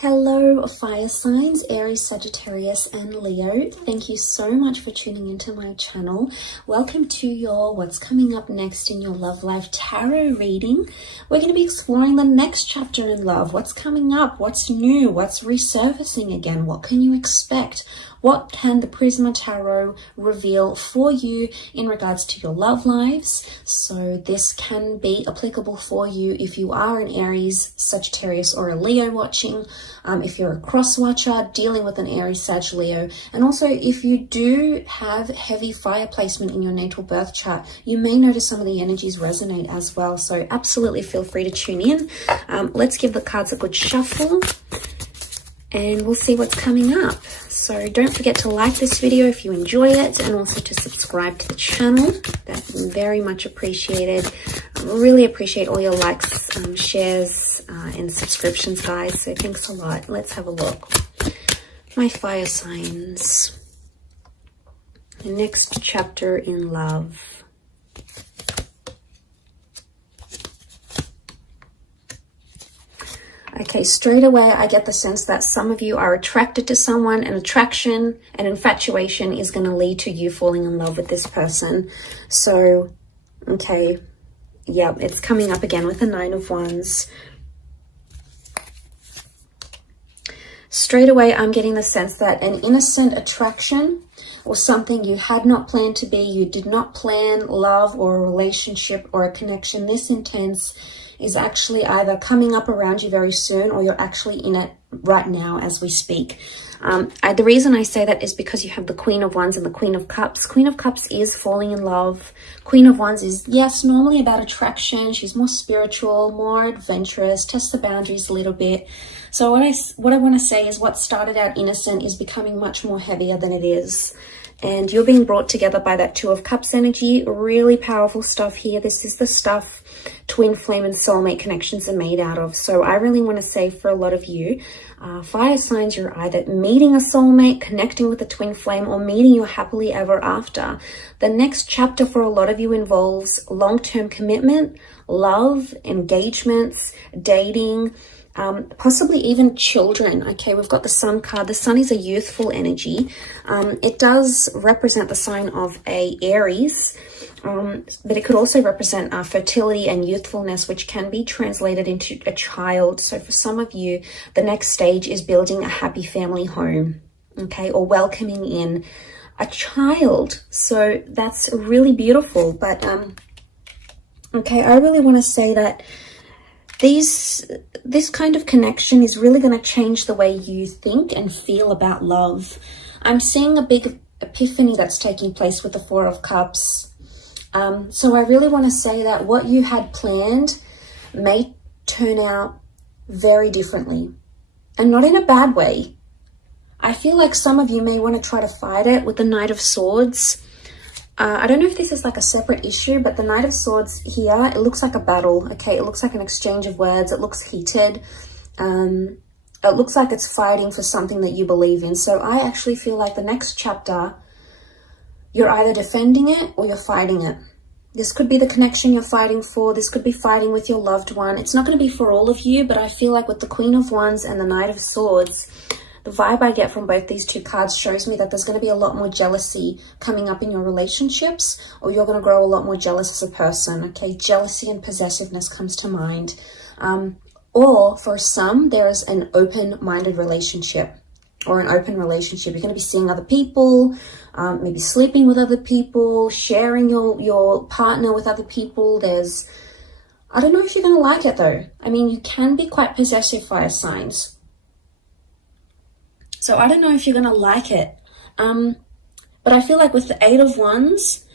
Hello, fire signs, Aries, Sagittarius, and Leo. Thank you so much for tuning into my channel. Welcome to your What's Coming Up Next in Your Love Life Tarot reading. We're going to be exploring the next chapter in love. What's coming up? What's new? What's resurfacing again? What can you expect? What can the Prisma Tarot reveal for you in regards to your love lives? So this can be applicable for you if you are an Aries, Sagittarius, or a Leo watching. If you're a cross watcher dealing with an Aries, Sag, Leo, and also if you do have heavy fire placement in your natal birth chart, you may notice some of the energies resonate as well. So absolutely feel free to tune in. Let's give the cards a good shuffle and we'll see what's coming up. So don't forget to like this video if you enjoy it, and also to subscribe to the channel. That's very much appreciated. I really appreciate all your likes, shares, and subscriptions, guys. So thanks a lot. Let's have a look. My fire signs. The next chapter in love. Okay, straight away, I get the sense that some of you are attracted to someone, and attraction and infatuation is going to lead to you falling in love with this person. So, okay, yeah, it's coming up again with the Nine of Wands. Straight away, I'm getting the sense that an innocent attraction or something you had not planned to be, you did not plan love or a relationship or a connection this intense, is actually either coming up around you very soon, or you're actually in it right now as we speak. The reason I say that is because you have the Queen of Wands and the Queen of Cups. Queen of Cups is falling in love. Queen of Wands is, yes, normally about attraction. She's more spiritual, more adventurous, tests the boundaries a little bit. So what I want to say is what started out innocent is becoming much more heavier than it is. And you're being brought together by that Two of Cups energy. Really powerful stuff here. This is the stuff twin flame and soulmate connections are made out of. So I really want to say for a lot of you, fire signs, you're either meeting a soulmate, connecting with a twin flame, or meeting your happily ever after. The next chapter for a lot of you involves long-term commitment, love, engagements, dating, possibly even children. Okay, we've got the Sun card. The Sun is a youthful energy. It does represent the sign of a Aries, but it could also represent fertility and youthfulness, which can be translated into a child. So for some of you, the next stage is building a happy family home, okay, or welcoming in a child. So that's really beautiful. But okay, I really want to say that this kind of connection is really going to change the way you think and feel about love. I'm seeing a big epiphany that's taking place with the Four of Cups. So I really want to say that what you had planned may turn out very differently, and not in a bad way. I feel like some of you may want to try to fight it with the Knight of Swords. I don't know if this is like a separate issue, but the Knight of Swords here, it looks like a battle, okay? It looks like an exchange of words. It looks heated. It looks like it's fighting for something that you believe in. So I actually feel like the next chapter, you're either defending it or you're fighting it. This could be the connection you're fighting for. This could be fighting with your loved one. It's not going to be for all of you, but I feel like with the Queen of Wands and the Knight of Swords, the vibe I get from both these two cards shows me that there's going to be a lot more jealousy coming up in your relationships, or you're going to grow a lot more jealous as a person, okay? Jealousy and possessiveness comes to mind. Or for some, there is an open-minded relationship or an open relationship. You're going to be seeing other people, maybe sleeping with other people, sharing your partner with other people. I don't know if you're going to like it though. I mean, you can be quite possessive, fire signs. So I don't know if you're going to like it. But I feel like with the Eight of Wands,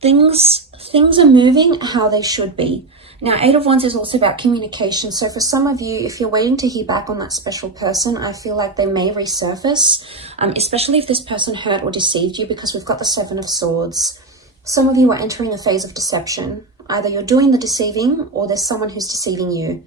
things are moving how they should be. Now, Eight of Wands is also about communication. So for some of you, if you're waiting to hear back on that special person, I feel like they may resurface, especially if this person hurt or deceived you, because we've got the Seven of Swords. Some of you are entering a phase of deception. Either you're doing the deceiving or there's someone who's deceiving you.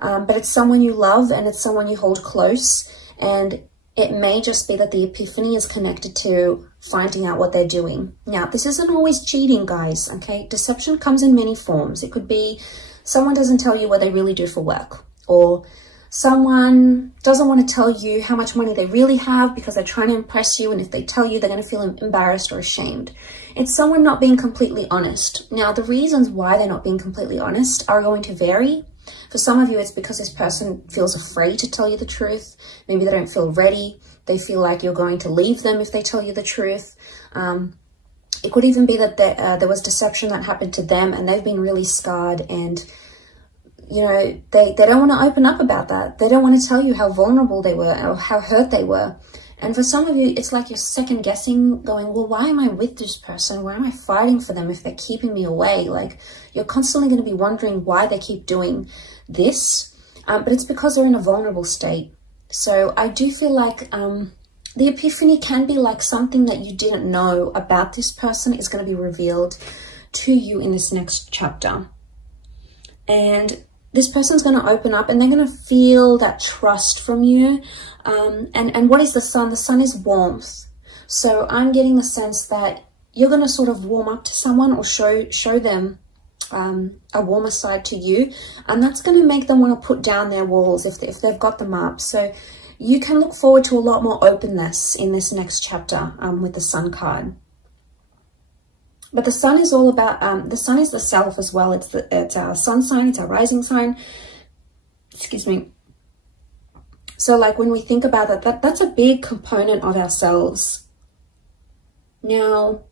But it's someone you love and it's someone you hold close, and it may just be that the epiphany is connected to finding out what they're doing. Now, this isn't always cheating, guys, okay? Deception comes in many forms. It could be someone doesn't tell you what they really do for work, or Someone doesn't want to tell you how much money they really have because they're trying to impress you, and if they tell you, they're going to feel embarrassed or ashamed. It's someone not being completely honest. Now, the reasons why they're not being completely honest are going to vary. For some of you, it's because this person feels afraid to tell you the truth. Maybe they don't feel ready. They feel like you're going to leave them if they tell you the truth. It could even be that there was deception that happened to them and they've been really scarred, and you know, they don't want to open up about that. They don't want to tell you how vulnerable they were or how hurt they were. And for some of you, it's like you're second guessing, going, well, why am I with this person? Why am I fighting for them if they're keeping me away? Like, you're constantly going to be wondering why they keep doing this. But it's because they're in a vulnerable state. So I do feel like the epiphany can be like something that you didn't know about this person is going to be revealed to you in this next chapter. And this person's going to open up and they're going to feel that trust from you. And what is the sun? The sun is warmth. So I'm getting the sense that you're going to sort of warm up to someone or show them a warmer side to you. And that's going to make them want to put down their walls if they've got them up. So you can look forward to a lot more openness in this next chapter with the sun card. But the sun is all about, the sun is the self as well. It's our sun sign, it's our rising sign. Excuse me. So like when we think about that's a big component of ourselves. Now,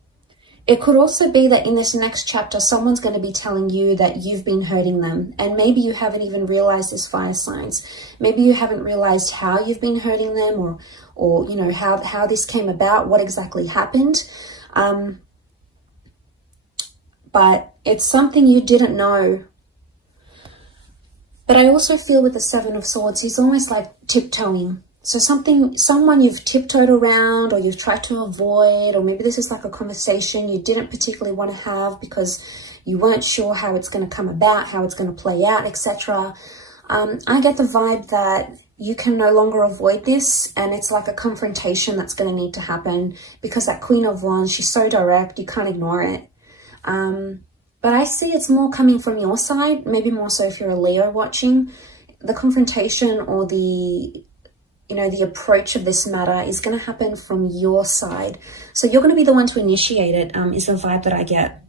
it could also be that in this next chapter, someone's going to be telling you that you've been hurting them. And maybe you haven't even realized this, fire signs. Maybe you haven't realized how you've been hurting them or you know, how this came about, what exactly happened. But it's something you didn't know. But I also feel with the Seven of Swords, he's almost like tiptoeing. So someone you've tiptoed around or you've tried to avoid, or maybe this is like a conversation you didn't particularly want to have because you weren't sure how it's going to come about, how it's going to play out, etc. I get the vibe that you can no longer avoid this, and it's like a confrontation that's going to need to happen because that Queen of Wands, she's so direct, you can't ignore it. But I see it's more coming from your side, maybe more so if you're a Leo watching. The confrontation or the approach of this matter is going to happen from your side. So you're going to be the one to initiate it, is the vibe that I get.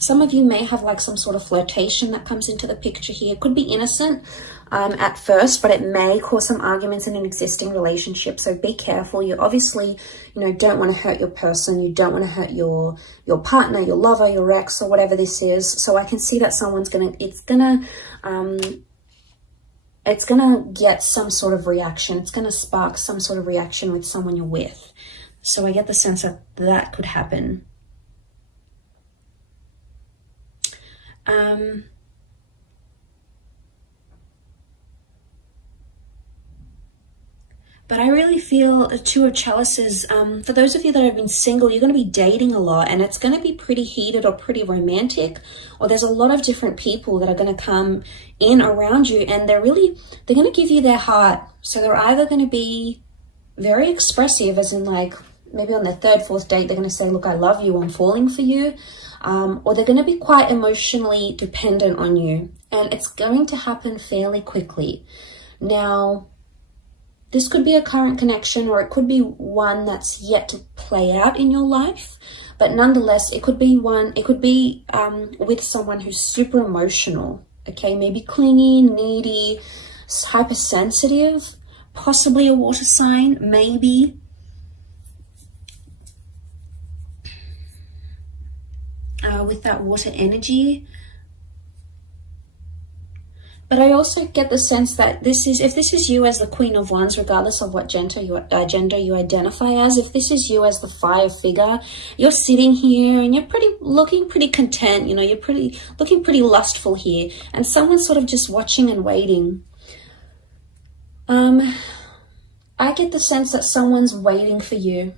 Some of you may have like some sort of flirtation that comes into the picture here. It could be innocent at first, but it may cause some arguments in an existing relationship. So be careful. You obviously, don't want to hurt your person. You don't want to hurt your partner, your lover, your ex, or whatever this is. So I can see that it's gonna get some sort of reaction. It's gonna spark some sort of reaction with someone you're with. So I get the sense that could happen. But I really feel a Two of Chalices. For those of you that have been single, you're going to be dating a lot, and it's going to be pretty heated or pretty romantic, or there's a lot of different people that are going to come in around you, and they're going to give you their heart. So they're either going to be very expressive, as in like maybe on their third, fourth date, they're going to say, look, I love you, I'm falling for you. Or they're going to be quite emotionally dependent on you, and it's going to happen fairly quickly. Now, this could be a current connection, or it could be one that's yet to play out in your life. But nonetheless, it could be with someone who's super emotional, okay? Maybe clingy, needy, hypersensitive, possibly a water sign, maybe. With that water energy. But I also get the sense that if this is you as the Queen of Wands, regardless of what gender you identify as, if this is you as the fire figure, you're sitting here and you're looking pretty content, you're looking pretty lustful here, and someone's sort of just watching and waiting. I get the sense that someone's waiting for you,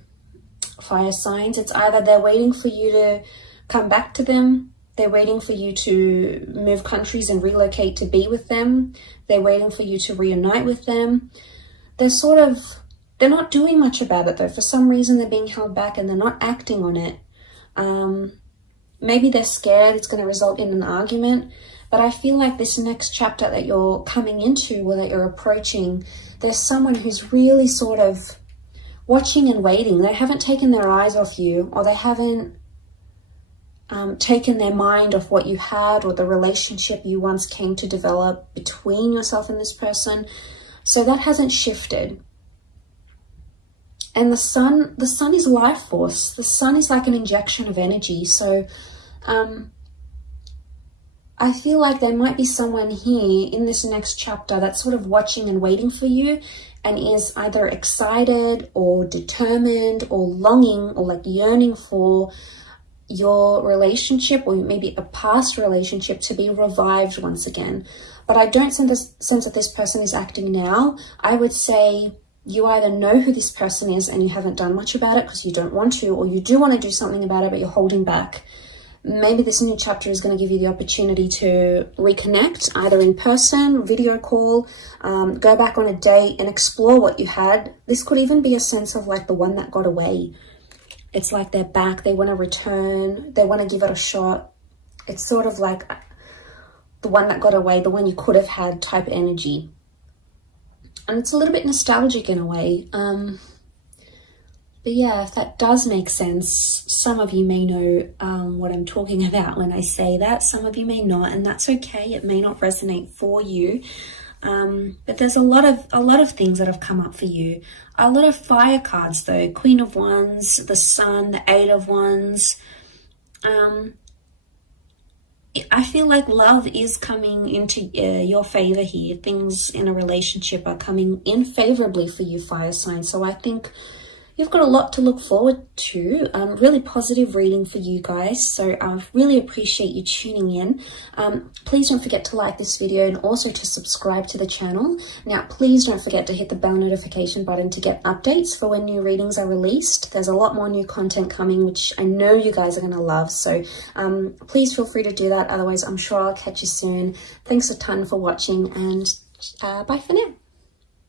fire signs. It's either they're waiting for you to come back to them, they're waiting for you to move countries and relocate to be with them, they're waiting for you to reunite with them. They're not doing much about it though. For some reason they're being held back and they're not acting on it. Maybe they're scared it's going to result in an argument. But I feel like this next chapter that you're coming into, or that you're approaching, there's someone who's really sort of watching and waiting. They haven't taken their eyes off you, or they haven't taken their mind off what you had, or the relationship you once came to develop between yourself and this person. So that hasn't shifted. And the sun is life force. The sun is like an injection of energy. So I feel like there might be someone here in this next chapter that's sort of watching and waiting for you, and is either excited or determined or longing or like yearning for your relationship, or maybe a past relationship, to be revived once again. But I don't sense that this person is acting now. I would say you either know who this person is and you haven't done much about it because you don't want to, or you do want to do something about it but you're holding back. Maybe this new chapter is going to give you the opportunity to reconnect, either in person, video call, go back on a date and explore what you had. This could even be a sense of like the one that got away. It's like they're back, they want to return, they want to give it a shot. It's sort of like the one that got away, the one you could have had type energy. And it's a little bit nostalgic in a way. But yeah, if that does make sense, some of you may know what I'm talking about when I say that. Some of you may not, and that's okay. It may not resonate for you. But there's a lot of things that have come up for you. A lot of fire cards though. Queen of Wands, the Sun, the Eight of Wands. I feel like love is coming into your favor here. Things in a relationship are coming in favorably for you, fire sign. So I think you've got a lot to look forward to. Really positive reading for you guys. So I really appreciate you tuning in. Please don't forget to like this video and also to subscribe to the channel. Now, please don't forget to hit the bell notification button to get updates for when new readings are released. There's a lot more new content coming, which I know you guys are going to love. So please feel free to do that. Otherwise, I'm sure I'll catch you soon. Thanks a ton for watching, and bye for now.